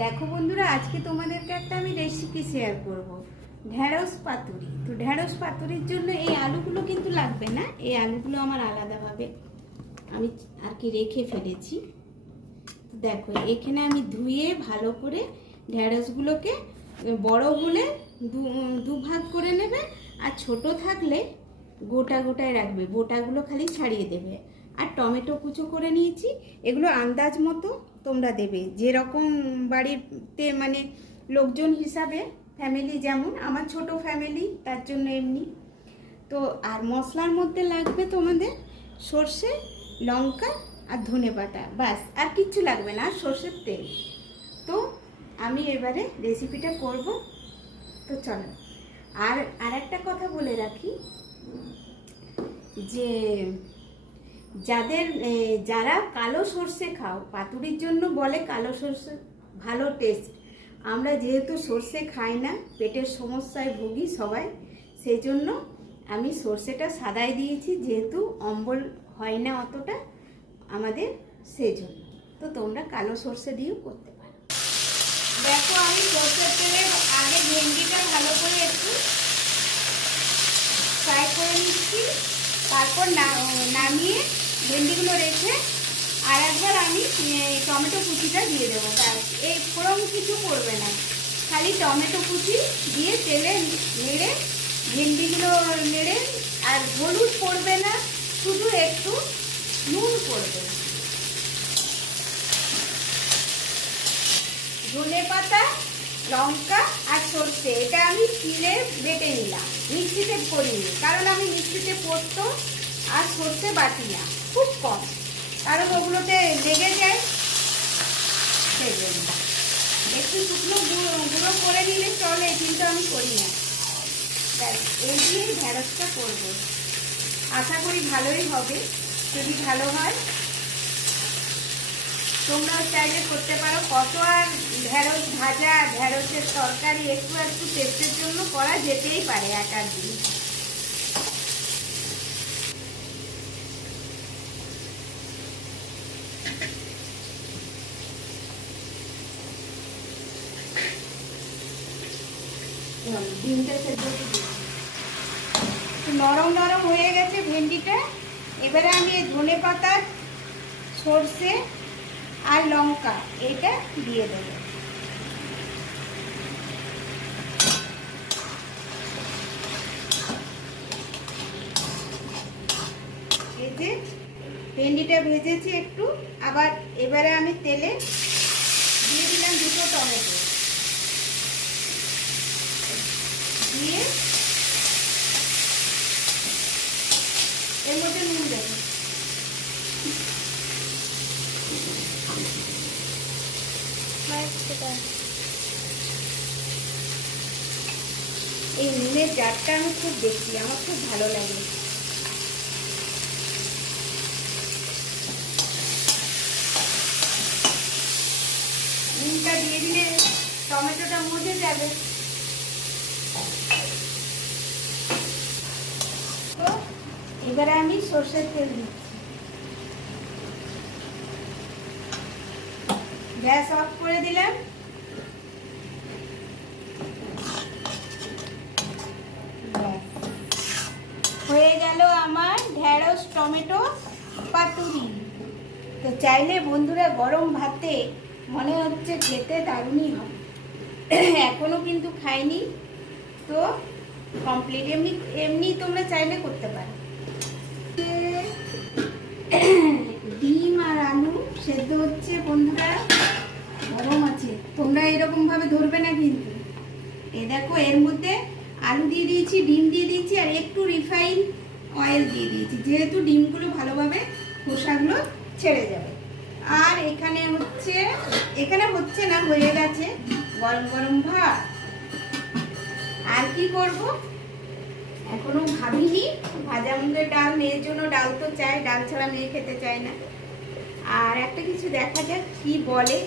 দেখো বন্ধুরা, আজকে তোমাদেরকে একটা আমি রেসিপি শেয়ার করব। ঢেঁড়স পাতুরি। তো ঢেঁড়স পাতুরির জন্য এই আলুগুলো কিন্তু লাগবে না। এই আলুগুলো আমার আলাদাভাবে আমি আর কি রেখে ফেলেছি। দেখো, এখানে আমি ধুয়ে ভালো করে ঢেঁড়সগুলোকে বড় হলে দু ভাগ করে নেবে। আর ছোট থাকলে গোটা গোটায় রাখবে। গোটাগুলো খালি ছাড়িয়ে দেবে। আর টমেটো কুচো করে নিয়েছি। এগুলো আন্দাজ মতো তোমরা দেবে। যেরকম বাড়িতে মানে লোকজন হিসাবে ফ্যামিলি যেমন, আমার ছোট ফ্যামিলি তার জন্য এমনি। তো আর মশলার মধ্যে লাগবে তোমাদের সর্ষে, লঙ্কা আর ধনে পাতা বাস আর কিচ্ছু লাগবে না, আর সর্ষের তেল। তো আমি এবারে রেসিপিটা করব। তো চলো। আর আর একটা কথা বলে রাখি, যে যাদের যারা কালো সর্ষে খাও, পাতুরির জন্য বলে কালো সর্ষে, ভালো টেস্ট আমরা যেহেতু সর্ষে খাই না, পেটের সমস্যায় ভুগি সবাই সেই জন্য আমি সর্ষেটা সাদাই দিয়েছি, যেহেতু অম্বল হয় না অতটা আমাদের সেই জন্য তো তোমরা কালো সর্ষে দিয়েও করতে পারো। দেখো, আমি সর্ষের তেলে আগে ভেন্ডিটা ভালো করে একটু ফ্রাই করে নিচ্ছি। তারপর নামিয়ে ভেন্ডিগুলো রেখে আর একবার আমি টমেটো কুচিটা দিয়ে দেবো। এই ফোড়ন কিছু করবে না। খালি টমেটো কুচি দিয়ে তেলে নেড়ে, ভেন্ডিগুলো নেড়ে, আর হলুদ পড়বে না, শুধু একটু নুন পড়বে। ধনে পাতা, লঙ্কা আর সর্ষে, এটা আমি শিলে বেটে নিলাম। মিক্সিতে করিনি, কারণ আমি মিক্সিতে পোস্ত আর সর্ষে বাটি না। খুব কম। কারণ ওগুলোতে লেগে যায়। সেই জন্য। একটু শুকনো গুঁড়ো করে নিলে চলে, কিন্তু আমি করি না। এই দিয়েই ঢ্যাঁড়সটা করব। আশা করি ভালোই হবে। যদি ভালো হয় তোমরাও চাইলে করতে পারো। কত আর ঢেঁড়স ভাজা, ঢেঁড়সের তরকারি একটু একটু টেস্টের জন্য করা যেতেই পারে এক দিন। নরম নরম হয়ে গেছে ভেন্ডিটা। এবারে আমি ধনে পাতা, সর্ষে আর লঙ্কা এটা দিয়ে দেব। যে ভেন্ডিটা ভেজেছি একটু। আবার এবারে আমি তেলে দিয়ে দিলাম দুটো টমেটো। দিয়ে এর মধ্যে নুন দেবো। এই নুনের জারটা আমি খুব দেখি আমার খুব ভালো লাগে। নুনটা দিয়ে দিলে টমেটোটা মজে যাবে। এবারে আমি সর্ষের তেল দিচ্ছি। গ্যাস অফ করে দিলাম। হয়ে গেল আমার ঢেঁড়স, টমেটো, পাতুরি। তো চাইলে বন্ধুরা গরম ভাতে মনে হচ্ছে খেতে দারুণই হবে। এখনও কিন্তু খাইনি। তো কমপ্লিট এমনি এমনি তোমরা চাইলে করতে পারো। ডিম আর আলু সেদ্ধ হচ্ছে, বন্ধুরা, গরম আছে। তোমরা এরকম ভাবে ধরবে না কিন্তু। এ দেখো, এর মধ্যে আলু দিয়ে দিয়েছি, ডিম দিয়ে দিয়েছি, আর একটু রিফাইন অয়েল দিয়ে দিয়েছি। যেহেতু ডিমগুলো ভালোভাবে খোসাগুলো ছেড়ে যাবে। আর এখানে হচ্ছে এখানে হচ্ছে না, হয়ে গেছে। গরম গরম ভাত। আর কি করব? এখনও ভাবিনি। ভাজা মুগের ডাল, মেয়ের জন্য ডাল তো চাই, ডাল ছাড়া মেয়ে খেতে চায় না। আর একটা কিছু দেখা যাক কি বলে।